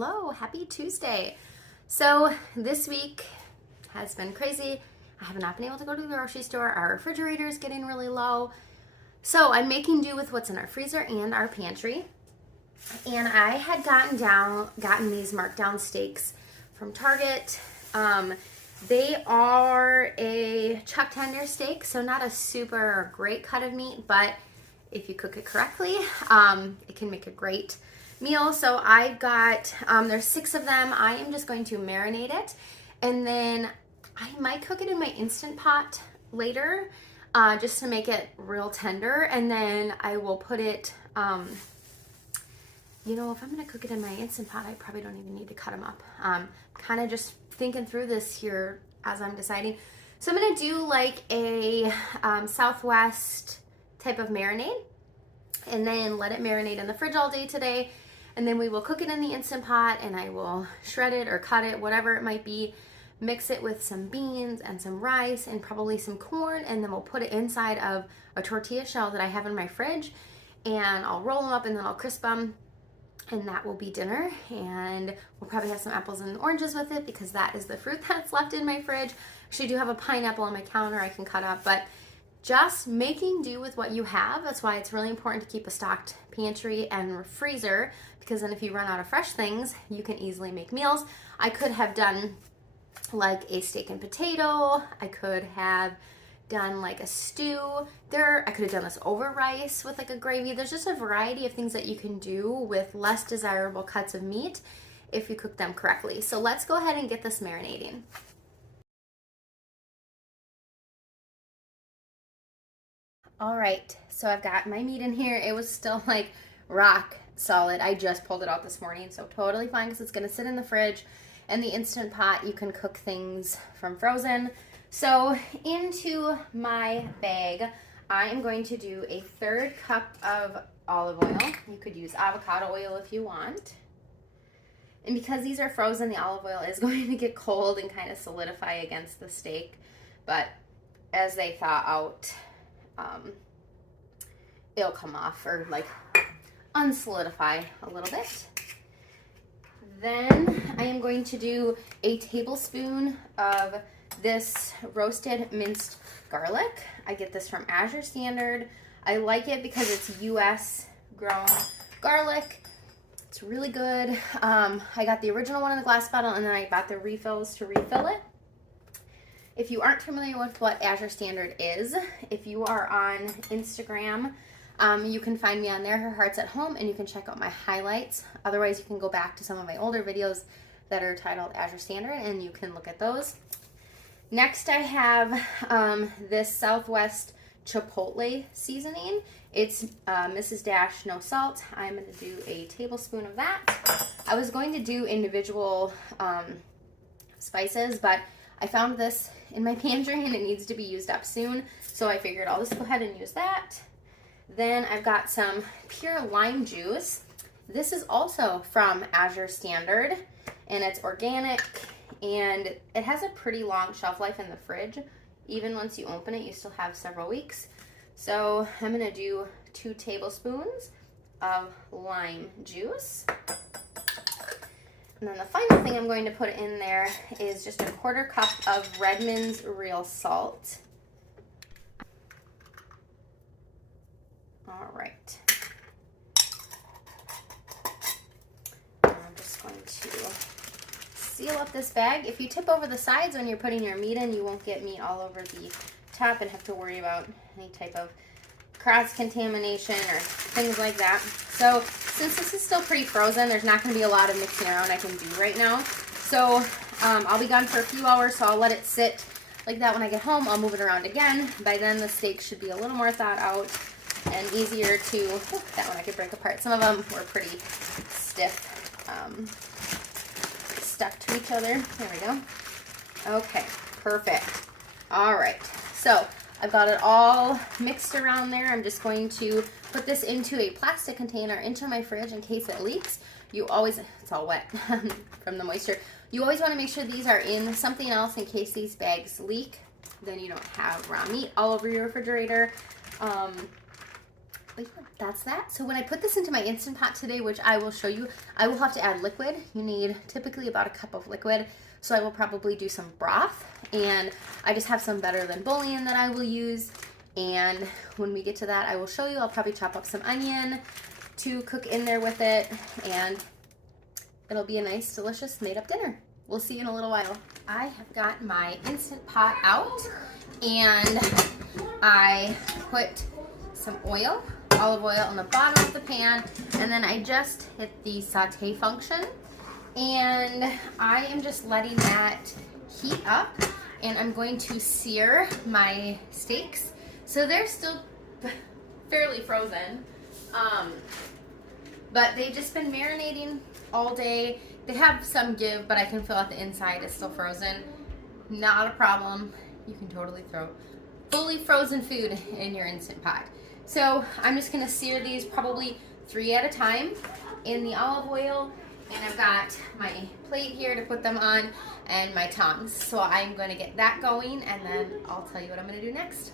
Hello, happy Tuesday. So this week has been crazy. I have not been able to go to the grocery store. Our refrigerator is getting really low. So I'm making do with what's in our freezer and our pantry. And I had gotten these markdown steaks from Target. They are a chuck tender steak, so not a super great cut of meat, but if you cook it correctly, it can make a great meal. So I've got, there's 6 of them. I am just going to marinate it, and then I might cook it in my Instant Pot later, just to make it real tender, and then I will put it, if I'm gonna cook it in my Instant Pot, I probably don't even need to cut them up. Kind of just thinking through this here as I'm deciding. So I'm gonna do like a Southwest type of marinade, and then let it marinate in the fridge all day today. And then we will cook it in the Instant Pot, and I will shred it or cut it, whatever it might be, mix it with some beans and some rice and probably some corn, and then we'll put it inside of a tortilla shell that I have in my fridge, and I'll roll them up and then I'll crisp them, and that will be dinner. And we'll probably have some apples and oranges with it because that is the fruit that's left in my fridge. Actually, I do have a pineapple on my counter I can cut up, but just making do with what you have. That's why it's really important to keep a stocked pantry and freezer, because then if you run out of fresh things, you can easily make meals. I could have done like a steak and potato. I could have done like a stew. I could have done this over rice with like a gravy. There's just a variety of things that you can do with less desirable cuts of meat if you cook them correctly. So let's go ahead and get this marinating. All right, so I've got my meat in here. It was still like rock solid. I just pulled it out this morning, so totally fine because it's gonna sit in the fridge. And the Instant Pot, you can cook things from frozen. So into my bag, I am going to do a 1/3 cup of olive oil. You could use avocado oil if you want. And because these are frozen, the olive oil is going to get cold and kind of solidify against the steak. But as they thaw out, it'll come off or like unsolidify a little bit. Then I am going to do a tablespoon of this roasted minced garlic. I get this from Azure Standard. I like it because it's US grown garlic. It's really good. I got the original one in the glass bottle, and then I bought the refills to refill it. If you aren't familiar with what Azure Standard is, if you are on Instagram, you can find me on there, Her Heart's at Home, and you can check out my highlights. Otherwise, you can go back to some of my older videos that are titled Azure Standard, and you can look at those. Next, I have this Southwest Chipotle seasoning. It's Mrs. Dash No Salt. I'm going to do a tablespoon of that. I was going to do individual spices, but I found this in my pantry and it needs to be used up soon, so I figured I'll just go ahead and use that. Then I've got some pure lime juice. This is also from Azure Standard, and it's organic, and it has a pretty long shelf life in the fridge. Even once you open it, you still have several weeks. So I'm gonna do 2 tablespoons of lime juice. And then the final thing I'm going to put in there is just a 1/4 cup of Redmond's real salt. All right. I'm just going to seal up this bag. If you tip over the sides when you're putting your meat in, you won't get meat all over the top and have to worry about any type of cross-contamination or things like that. So since this is still pretty frozen, there's not going to be a lot of mixing around I can do right now. So I'll be gone for a few hours, so I'll let it sit like that. When I get home, I'll move it around again. By then, the steak should be a little more thawed out and easier to, that one I could break apart. Some of them were pretty stiff, stuck to each other. There we go. Okay, perfect. All right, so I've got it all mixed around there. I'm just going to put this into a plastic container into my fridge in case it leaks. You always, it's all wet from the moisture. You always want to make sure these are in something else in case these bags leak. Then you don't have raw meat all over your refrigerator. that's that. So when I put this into my Instant Pot today, which I will show you, I will have to add liquid. You need typically about a cup of liquid. So I will probably do some broth, and I just have some better than bouillon that I will use. And when we get to that, I will show you. I'll probably chop up some onion to cook in there with it, and it'll be a nice, delicious made up dinner. We'll see you in a little while. I have got my Instant Pot out, and I put some oil, olive oil on the bottom of the pan, and then I just hit the saute function, and I am just letting that heat up, and I'm going to sear my steaks. So they're still fairly frozen, but they've just been marinating all day. They have some give, but I can feel out the inside is still frozen. Not a problem. You can totally throw fully frozen food in your Instant Pot. So I'm just gonna sear these probably 3 at a time in the olive oil, and I've got my plate here to put them on and my tongs. So I'm gonna get that going, and then I'll tell you what I'm gonna do next.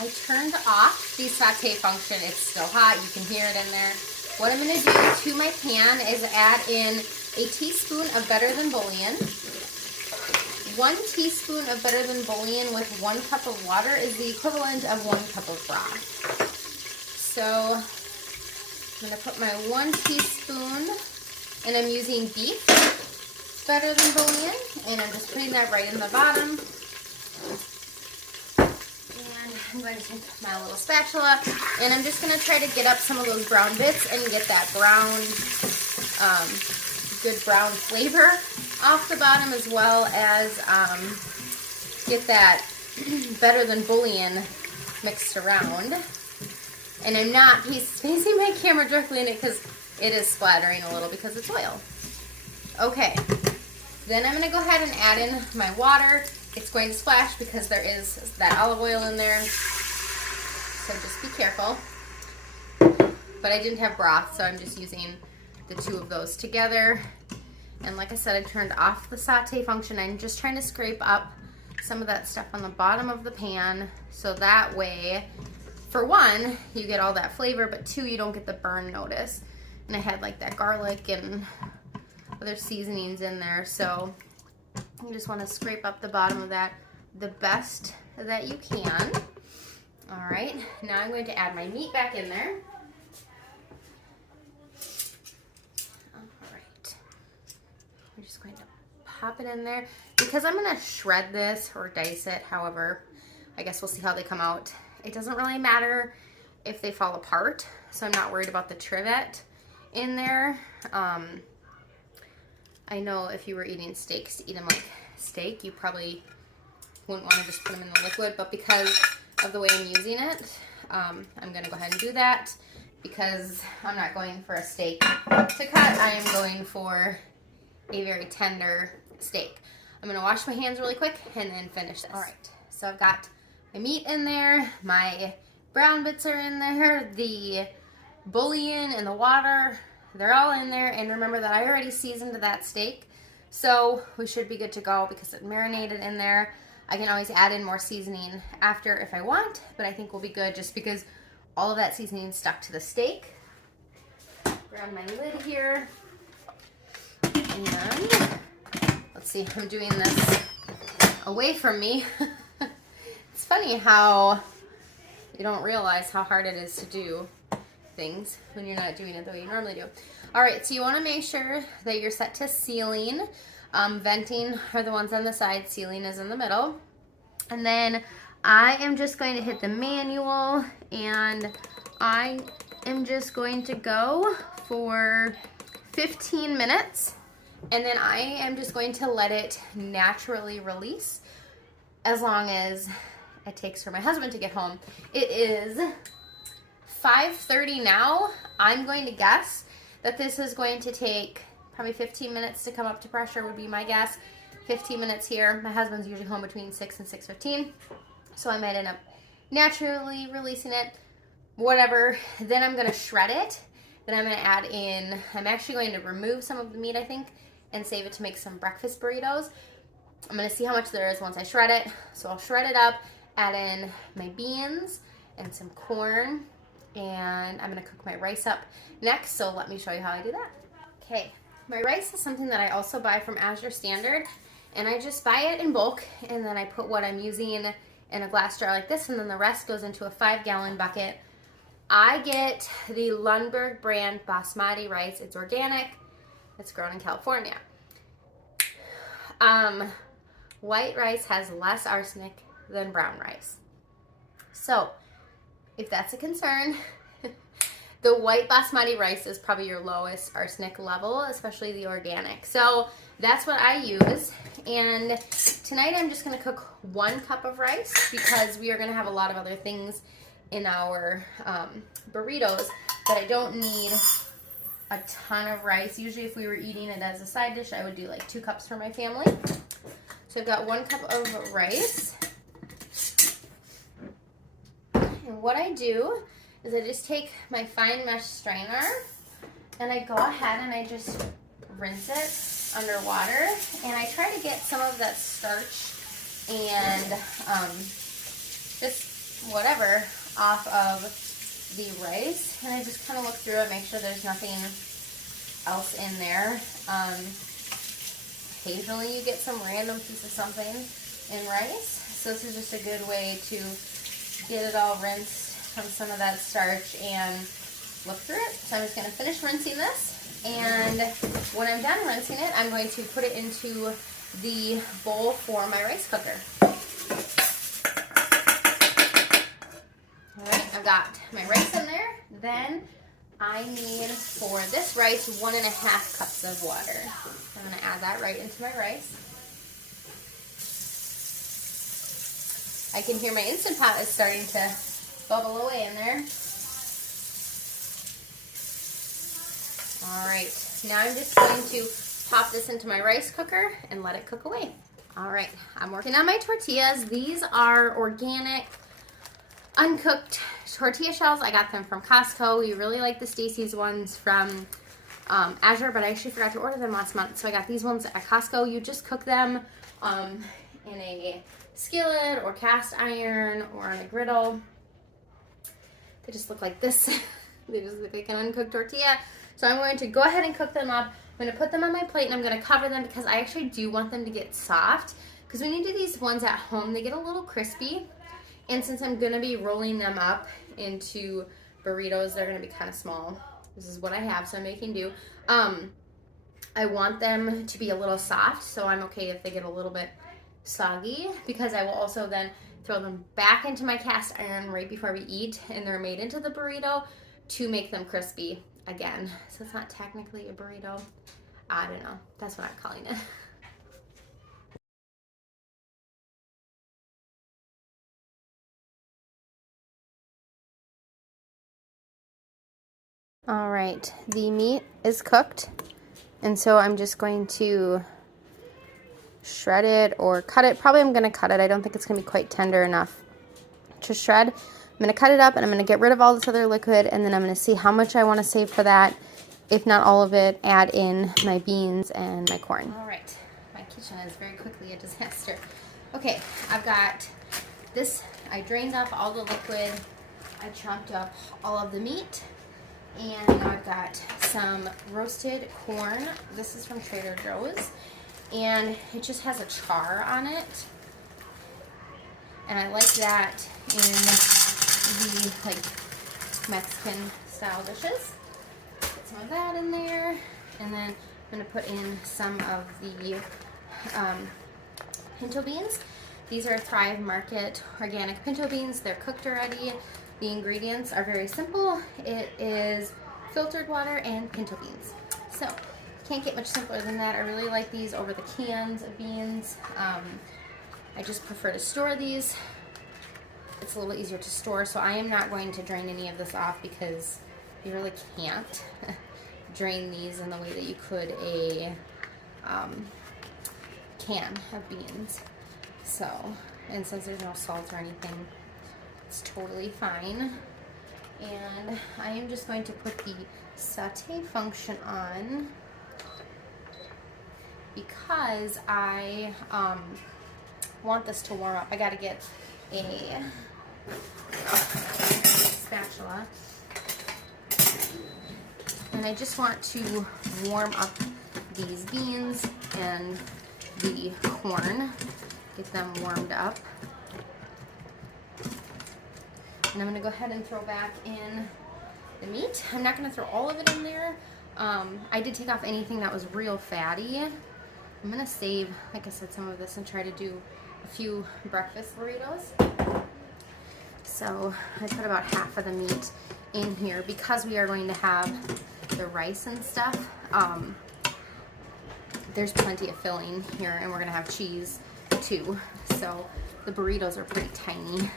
I turned off the saute function. It's still hot. You can hear it in there. What I'm going to do to my pan is add in a teaspoon of better than bouillon. 1 teaspoon of better than bouillon with 1 cup of water is the equivalent of 1 cup of broth. So I'm going to put my 1 teaspoon, and I'm using beef better than bouillon, and I'm just putting that right in the bottom. I'm going to take my little spatula, and I'm just going to try to get up some of those brown bits and get that brown, good brown flavor off the bottom, as well as get that better than bouillon mixed around. And I'm not facing my camera directly in it because it is splattering a little because it's oil. Okay, then I'm going to go ahead and add in my water. It's going to splash because there is that olive oil in there, so just be careful. But I didn't have broth, so I'm just using the 2 of those together. And like I said, I turned off the saute function. I'm just trying to scrape up some of that stuff on the bottom of the pan, so that way, for 1, you get all that flavor, but 2, you don't get the burn notice. And I had like that garlic and other seasonings in there, so you just want to scrape up the bottom of that the best that you can. All right, now I'm going to add my meat back in there. All right, I'm just going to pop it in there. Because I'm going to shred this or dice it, however, I guess we'll see how they come out. It doesn't really matter if they fall apart, so I'm not worried about the trivet in there. I know if you were eating steaks, to eat them like steak, you probably wouldn't want to just put them in the liquid, but because of the way I'm using it, I'm going to go ahead and do that, because I'm not going for a steak to cut. I am going for a very tender steak. I'm going to wash my hands really quick and then finish this. All right, so I've got my meat in there, my brown bits are in there, the bouillon and the water, they're all in there, and remember that I already seasoned that steak, so we should be good to go because it marinated in there. I can always add in more seasoning after if I want, but I think we'll be good just because all of that seasoning stuck to the steak. Grab my lid here, and let's see, I'm doing this away from me. It's funny how you don't realize how hard it is to do things when you're not doing it the way you normally do. All right, so you want to make sure that you're set to sealing. Venting are the ones on the side, sealing is in the middle. And then I am just going to hit the manual, and I am just going to go for 15 minutes, and then I am just going to let it naturally release as long as it takes for my husband to get home. It is 5:30 now. I'm going to guess that this is going to take probably 15 minutes to come up to pressure would be my guess. 15 minutes here. My husband's usually home between 6 and 6:15, so I might end up naturally releasing it, whatever. Then I'm gonna shred it. Then I'm gonna add in, I'm actually going to remove some of the meat, I think, and save it to make some breakfast burritos. I'm gonna see how much there is once I shred it. So I'll shred it up, add in my beans and some corn, and I'm gonna cook my rice up next. So let me show you how I do that. Okay, my rice is something that I also buy from Azure Standard, and I just buy it in bulk, and then I put what I'm using in a glass jar like this, and then the rest goes into a 5-gallon bucket. I get the Lundberg brand basmati rice. It's organic. It's grown in California. White rice has less arsenic than brown rice. So, if that's a concern, the white basmati rice is probably your lowest arsenic level, especially the organic. So, that's what I use. And tonight I'm just going to cook 1 cup of rice because we are going to have a lot of other things in our burritos, but I don't need a ton of rice. Usually if we were eating it as a side dish, I would do like 2 cups for my family. So I've got 1 cup of rice. And what I do is I just take my fine mesh strainer and I go ahead and I just rinse it under water, and I try to get some of that starch and just whatever off of the rice, and I just kind of look through it, make sure there's nothing else in there. Occasionally you get some random piece of something in rice, so this is just a good way to get it all rinsed from some of that starch and look through it. So I'm just going to finish rinsing this, and when I'm done rinsing it, I'm going to put it into the bowl for my rice cooker. Alright, I've got my rice in there. Then I need, for this rice, 1.5 cups of water. I'm going to add that right into my rice. I can hear my Instant Pot is starting to bubble away in there. Alright, now I'm just going to pop this into my rice cooker and let it cook away. Alright, I'm working on my tortillas. These are organic, uncooked tortilla shells. I got them from Costco. We really like the Stacy's ones from Azure, but I actually forgot to order them last month. So I got these ones at Costco. You just cook them in a skillet or cast iron or on a griddle. They just look like this. They just look like an uncooked tortilla. So I'm going to go ahead and cook them up. I'm going to put them on my plate and I'm going to cover them because I actually do want them to get soft. Because when you do these ones at home, they get a little crispy. And since I'm going to be rolling them up into burritos, they're going to be kind of small. This is what I have, so I'm making do. I want them to be a little soft, so I'm okay if they get a little bit soggy, because I will also then throw them back into my cast iron right before we eat, and they're made into the burrito to make them crispy again. So it's not technically a burrito. I don't know. That's what I'm calling it. All right, the meat is cooked, and so I'm just going to shred it or cut it. Probably I'm going to cut it. I don't think it's going to be quite tender enough to shred. I'm going to cut it up, and I'm going to get rid of all this other liquid, and then I'm going to see how much I want to save for that. If not all of it, add in my beans and my corn. All right, my kitchen is very quickly a disaster. Okay, I've got this. I drained off all the liquid. I chopped up all of the meat. And now I've got some roasted corn. This is from Trader Joe's. And it just has a char on it. And I like that in the Mexican style dishes. Put some of that in there. And then I'm going to put in some of the pinto beans. These are Thrive Market organic pinto beans. They're cooked already. The ingredients are very simple. It is filtered water and pinto beans. So, can't get much simpler than that. I really like these over the cans of beans. I just prefer to store these. It's a little easier to store, so I am not going to drain any of this off because you really can't drain these in the way that you could a can of beans. So, and since there's no salt or anything It's totally fine. And I am just going to put the saute function on because I want this to warm up. I gotta get a spatula. And I just want to warm up these beans and the corn, get them warmed up. And I'm gonna go ahead and throw back in the meat. I'm not gonna throw all of it in there. I did take off anything that was real fatty. I'm gonna save, like I said, some of this and try to do a few breakfast burritos. So I put about half of the meat in here because we are going to have the rice and stuff. There's plenty of filling here, and we're gonna have cheese too. So the burritos are pretty tiny.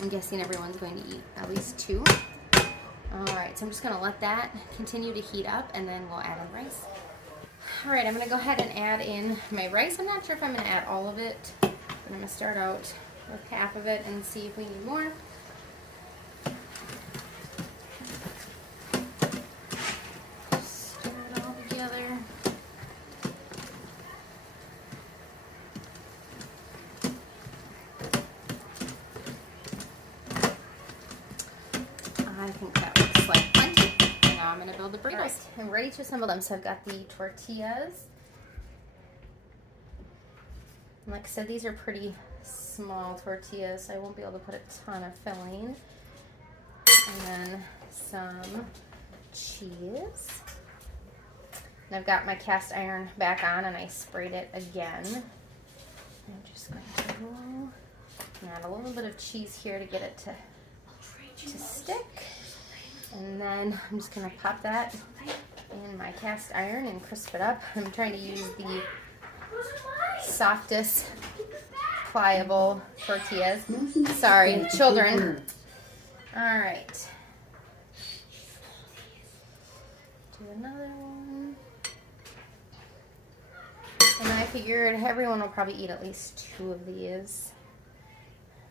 I'm guessing everyone's going to eat at least 2. All right, so I'm just gonna let that continue to heat up, and then we'll add in rice. All right, I'm gonna go ahead and add in my rice. I'm not sure if I'm gonna add all of it, but I'm gonna start out with half of it and see if we need more. Stir it all together. I think that looks like plenty. And now I'm gonna build the burritos. Right, I'm ready to assemble them. So I've got the tortillas. And like I said, these are pretty small tortillas, so I won't be able to put a ton of filling. And then some cheese. And I've got my cast iron back on, and I sprayed it again. I'm just going to add a little bit of cheese here to get it to stick. And then I'm just going to pop that in my cast iron and crisp it up. I'm trying to use the softest pliable tortillas. Sorry, children. All right. Do another one. And I figured everyone will probably eat at least 2 of these.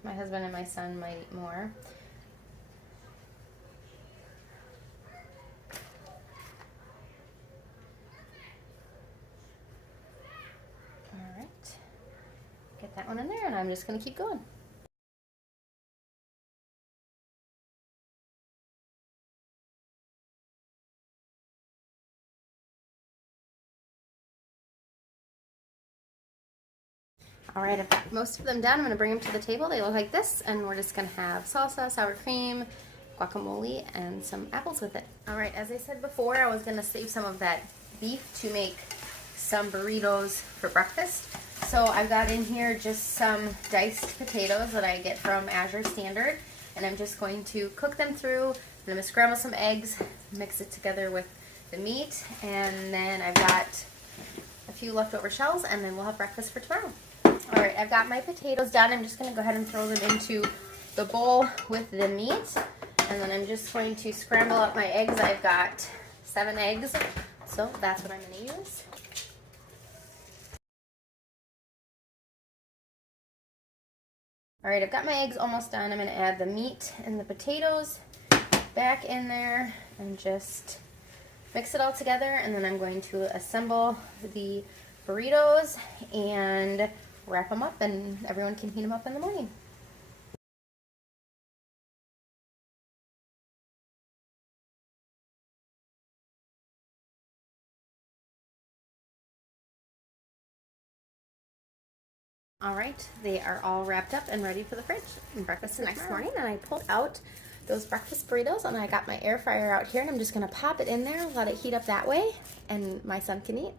My husband and my son might eat more. All right. Get that one in there, and I'm just going to keep going. All right, I've got most of them done. I'm going to bring them to the table. They look like this, and we're just going to have salsa, sour cream, guacamole, and some apples with it. All right, as I said before, I was going to save some of that beef to make some burritos for breakfast. So I've got in here just some diced potatoes that I get from Azure Standard, and I'm just going to cook them through. I'm going to scramble some eggs, mix it together with the meat, and then I've got a few leftover shells, and then we'll have breakfast for tomorrow. All right, I've got my potatoes done. I'm just going to go ahead and throw them into the bowl with the meat, and then I'm just going to scramble up my eggs. I've got 7 eggs, so that's what I'm going to use. All right, I've got my eggs almost done. I'm going to add the meat and the potatoes back in there and just mix it all together, and then I'm going to assemble the burritos and wrap them up, and everyone can heat them up in the morning. All right, they are all wrapped up and ready for the fridge. And breakfast the next morning, and I pulled out those breakfast burritos, and I got my air fryer out here, and I'm just gonna pop it in there, let it heat up that way, and my son can eat.